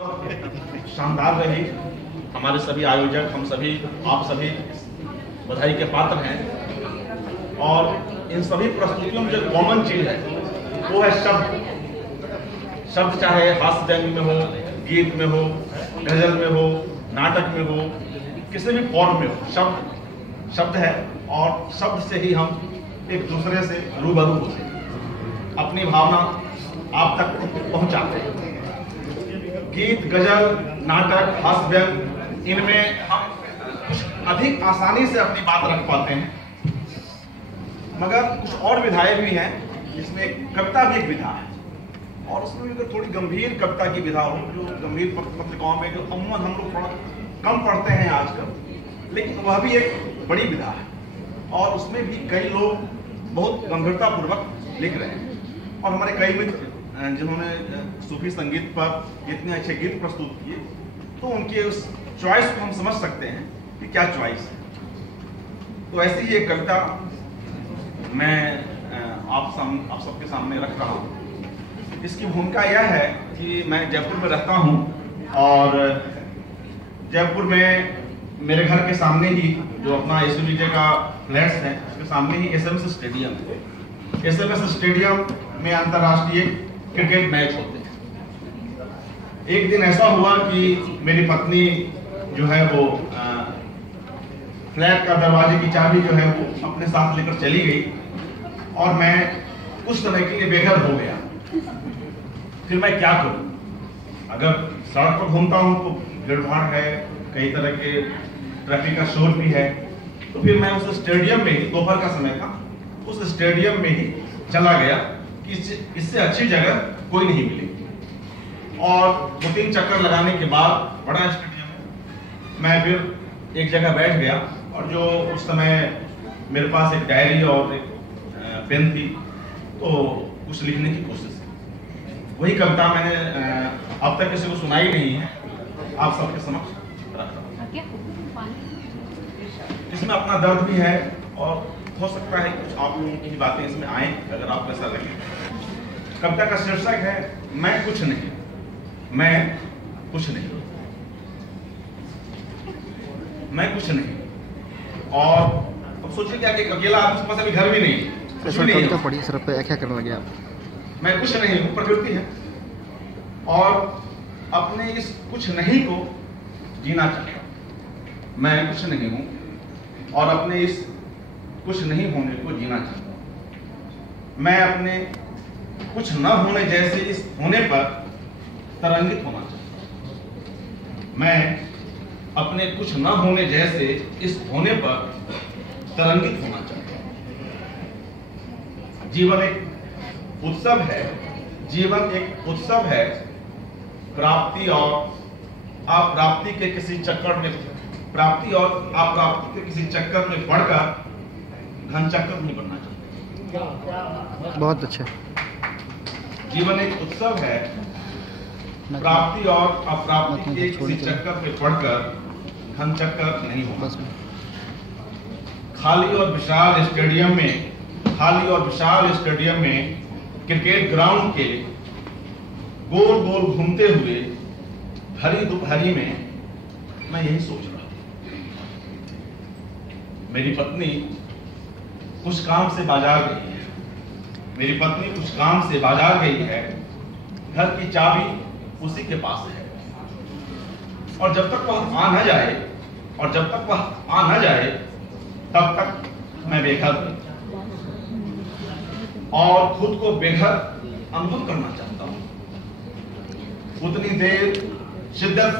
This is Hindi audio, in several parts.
शानदार रही। हमारे सभी आयोजक, हम सभी, आप सभी बधाई के पात्र हैं। और इन सभी प्रस्तुतियों में जो कॉमन चीज है वो है शब्द। शब्द चाहे हास्य व्यंग में हो, गीत में हो, गजल में हो, नाटक में हो, किसी भी फॉर्म में हो, शब्द है। और शब्द से ही हम एक दूसरे से रूबरू होते हैं, अपनी भावना आप तक पहुंचाते हैं। गीत, गजल, नाटक, हास्य व्यंग, इनमें हम कुछ अधिक आसानी से अपनी बात रख पाते हैं। मगर कुछ और विधाएं भी हैं, जिसमें कविता भी एक विधा है। और उसमें भी अगर थोड़ी गंभीर कविता की विधा हो, जो गंभीर पत्रिकाओं में जो अमूमन हम लोग थोड़ा कम पढ़ते हैं आजकल, लेकिन वह भी एक बड़ी विधा है। और उसमें भी कई लोग बहुत गंभीरतापूर्वक लिख रहे हैं। और हमारे कई मित्र जिन्होंने सूफी संगीत पर इतने अच्छे गीत प्रस्तुत किए, तो उनके उस चॉइस को हम समझ सकते हैं कि क्या चॉइस है। तो ऐसी ही एक कविता मैं आप सबके सामने रख रहा हूँ। इसकी भूमिका यह है कि मैं जयपुर में रहता हूँ, और जयपुर में मेरे घर के सामने ही जो अपना एसयूवीजे का फ्लैट्स है, उसके सामने ही एसएमएस स्टेडियम है। एसएमएस स्टेडियम में अंतर्राष्ट्रीय क्रिकेट मैच होते हैं। एक दिन ऐसा हुआ कि मेरी पत्नी जो है वो फ्लैट का दरवाजे की चाबी जो है वो अपने साथ लेकर चली गई, और मैं कुछ समय के लिए बेघर हो गया। फिर मैं क्या करूं? अगर सड़क पर घूमता हूं तो भीड़ भाड़ है, कई तरह के ट्रैफिक का शोर भी है। तो फिर मैं उस स्टेडियम में ही, दोपहर का समय था, उस स्टेडियम में ही चला गया कि इससे अच्छी जगह कोई नहीं मिलेगी। और 2-3 चक्कर लगाने के बाद, बड़ा स्टेडियम है, मैं फिर एक जगह बैठ गया। और जो उस समय मेरे पास एक डायरी और एक पेन थी, तो कुछ लिखने की कोशिश की। वही कविता मैंने अब तक किसी को सुनाई नहीं है, आप सबके समक्ष रख रहा हूं। इसमें अपना दर्द भी है, और हो सकता है कुछ आप लोगों की बातें इसमें आए, अगर आपको ऐसा लगे। कविता का शीर्षक है मैं कुछ नहीं, मैं कुछ नहीं, मैं कुछ नहीं। और अब सोचिए क्या कि अकेला आदमी के पास अभी घर भी नहीं, कुछ भी नहीं है। पढ़िए सर, पे क्या करने लगे आप? मैं कुछ नहीं हूं, प्रकृति है। और अपने इस कुछ नहीं को जीना चाहता हूं। मैं कुछ नहीं हूं, और अपने इस कुछ नहीं होने को जीना चाहता हूं। मैं अपने कुछ न होने जैसे इस होने पर तरंगित होना चाहता हूं। मैं अपने कुछ न होने जैसे इस होने पर तरंगित होना चाहता हूं। जीवन एक उत्सव है, जीवन एक उत्सव है। प्राप्ति और अप्राप्ति के किसी चक्कर में, प्राप्ति और अप्राप्ति के किसी चक्कर में पड़कर घन चक्कर नहीं बनना चाहता। बहुत अच्छा। जीवन एक उत्सव है, प्राप्ति और अप्राप्ति के किसी चक्कर में पड़कर घन चक्कर नहीं होना। खाली और विशाल स्टेडियम में, खाली और विशाल स्टेडियम में क्रिकेट ग्राउंड के गोल गोल घूमते हुए हरी दोपहरी में मैं यही सोच रहा हूं। मेरी पत्नी कुछ काम से बाजार गई है, मेरी पत्नी कुछ काम से बाजार गई है। घर की चाबी उसी के पास है, और जब तक वह आ न जाए, और जब तक वह आ न जाए, तब तक मैं बेघर हूं, और खुद को बेघर अनुभव करना चाहता हूं। उतनी देर शिद्दत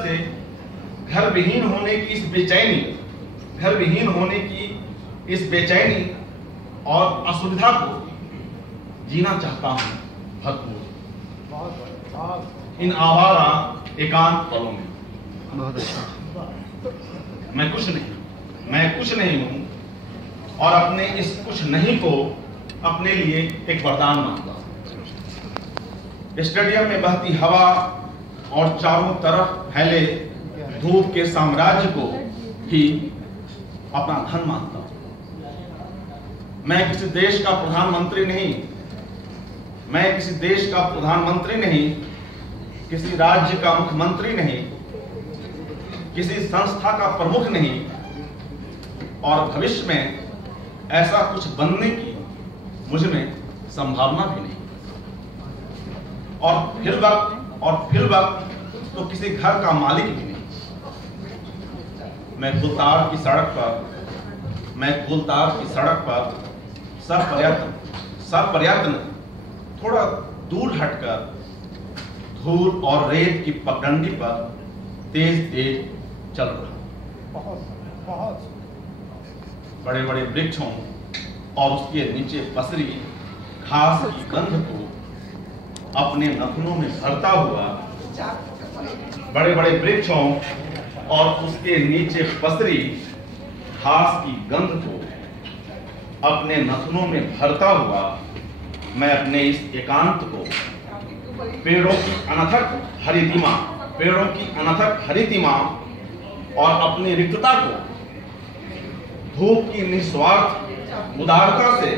से घर विहीन होने की इस बेचैनी, घर विहीन होने की इस बेचैनी और असुविधा को जीना चाहता हूं भरपूर इन आवारा एकांत पलों में। बहुत अच्छा। मैं कुछ नहीं हूं, और अपने इस कुछ नहीं को अपने लिए एक वरदान मानता हूं। स्टेडियम में बहती हवा और चारों तरफ फैले धूप के साम्राज्य को ही अपना धन मानता हूं। मैं किसी देश का प्रधानमंत्री नहीं, मैं किसी देश का प्रधानमंत्री नहीं, किसी राज्य का मुख्यमंत्री नहीं, किसी संस्था का प्रमुख नहीं, और भविष्य में ऐसा कुछ बनने की मुझ में संभावना भी नहीं। और फिर वक्त तो किसी घर का मालिक भी नहीं। मैं गुलतार की सड़क पर सब प्रयत्न थोड़ा दूर हटकर धूल और रेत की पगडंडी पर तेज चल रहा। बड़े बड़े वृक्षों और उसके नीचे पसरी घास की गंध को अपने नखुनों में भरता हुआ, बड़े बड़े वृक्षों और उसके नीचे पसरी घास की गंध को अपने नखुनों में भरता हुआ, मैं अपने इस एकांत को पेड़ों की अनथक हरितिमा और अपनी रिक्तता को धूप की निस्वार्थ उदारता से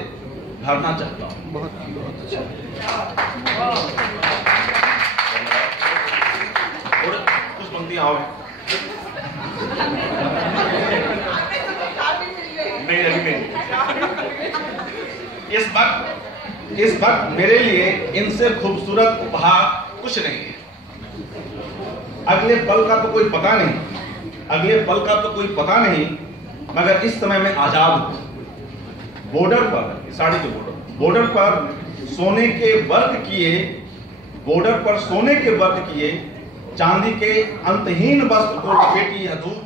भरना चाहता हूं। बहुत अच्छा। कुछ पंक्तियां और नहीं। इस वक्त मेरे लिए इनसे खूबसूरत उपहार कुछ नहीं है। अगले पल का तो कोई पता नहीं, मगर इस समय मैं आजाद हूं। बॉर्डर पर सोने के वर्क किए चांदी के अंतहीन वस्त्र को लपेटी यह धूप,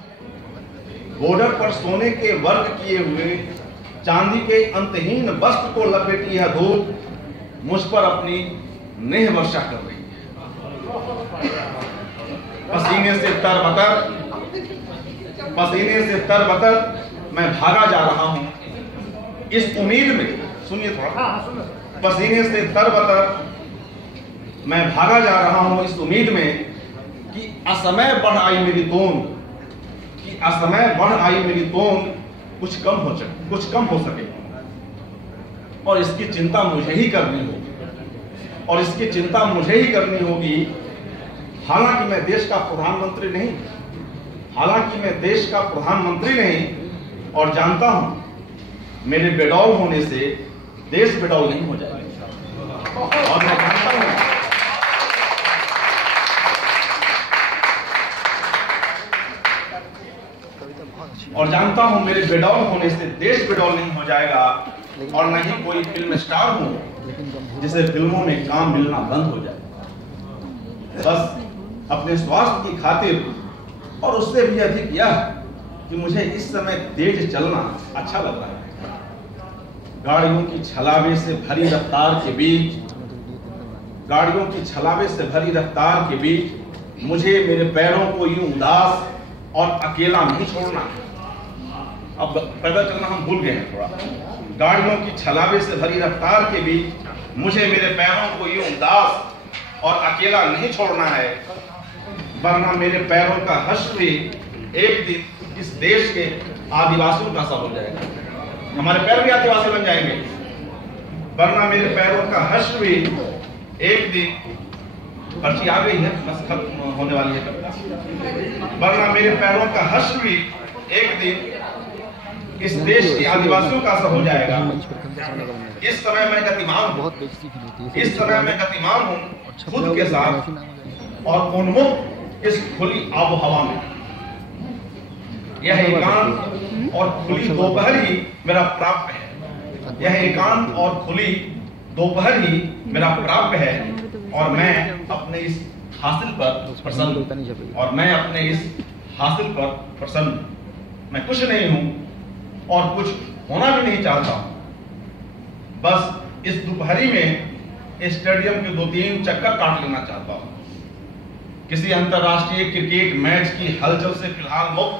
बॉर्डर पर सोने के वर्क किए हुए चांदी के अंतहीन वस्त्र को लपेटी यह धूप मुझ पर अपनी नेह वर्षा कर रही है। पसीने से तरबतर मैं भागा जा रहा हूं इस उम्मीद में, सुनिए थोड़ा, पसीने से तरबतर मैं भागा जा रहा हूं इस उम्मीद में कि असमय बढ़ आई मेरी तोंद कुछ कम हो सके, और इसकी चिंता मुझे ही करनी होगी। हालांकि मैं देश का प्रधानमंत्री नहीं, और जानता हूं मेरे बेडौल होने से देश बेडौल नहीं हो जाएगा, और मैं जानता हूं मेरे बेडौल होने से देश बेडौल नहीं हो जाएगा, और न ही कोई फिल्म स्टार हूं जिसे फिल्मों में काम मिलना बंद हो जाए। बस अपने स्वास्थ्य की खातिर, और उससे भी अधिक यह कि मुझे इस समय तेज चलना अच्छा लग रहा है। गाड़ियों की छलावे से भरी रफ्तार के बीच मुझे मेरे पैरों को यूं उदास और अकेला नहीं छोड़ना। अब पैदल चलना हम भूल गए हैं थोड़ा। गाड़ियों की छलावे से भरी रफ्तार के बीच मुझे मेरे पैरों को यूं उदास और अकेला नहीं छोड़ना है, वरना मेरे पैरों का हश्र भी एक दिन इस देश के आदिवासियों का सा हो जाएगा। हमारे पैर भी आदिवासी बन जाएंगे, वरना मेरे पैरों का हश्र भी एक दिन, पर्ची आ गई है, बस खत्म होने वाली है कविता, वरना मेरे पैरों का हश्र भी एक दिन इस देश के आदिवासियों का सा हो जाएगा। इस समय मैं गतिमान हूँ खुद के साथ और उन्मुक्त इस खुली आबो हवा में। यह एकांत और खुली दोपहर ही मेरा प्राप्य है। और मैं अपने इस हासिल पर प्रसन्न मैं कुछ नहीं हूं और कुछ होना भी नहीं चाहता हूं। बस इस दोपहरी में स्टेडियम के 2-3 चक्कर काट लेना चाहता हूं। किसी अंतरराष्ट्रीय क्रिकेट मैच की हलचल से फिलहाल मुक्त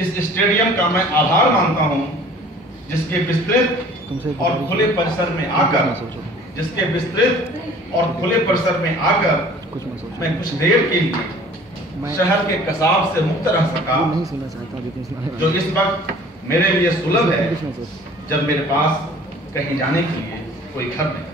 इस स्टेडियम का मैं आभार मानता हूं, जिसके विस्तृत और खुले परिसर में आकर मैं कुछ देर के लिए शहर के कसाब से मुक्त रह सका, जो इस वक्त मेरे लिए सुलभ है, जब मेरे पास कहीं जाने के लिए कोई घर नहीं है,